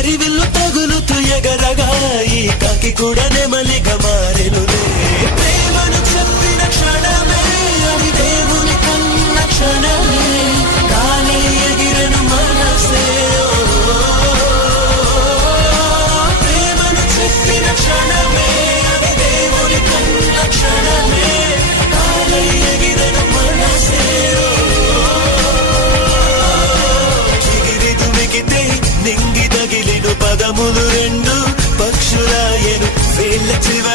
హరివిల్లు తగులుతూ ఎగరగా ఈ కాకి కూడా నెమలిగా మారెనులే. ప్రేమను చెప్పిన క్షణమే అది దేవుని కన్న క్షణమే, కానీ ఎగిరను మనసే. ప్రేమను చెప్పిన క్షణమే అది దేవుని కన్న క్షణమే, కానీ ఎగిరను మనసే. చిగిరిదుమిగితే నింగి తగిలిను పదములు రెండు పక్షులాయను వేళ్ళ చివ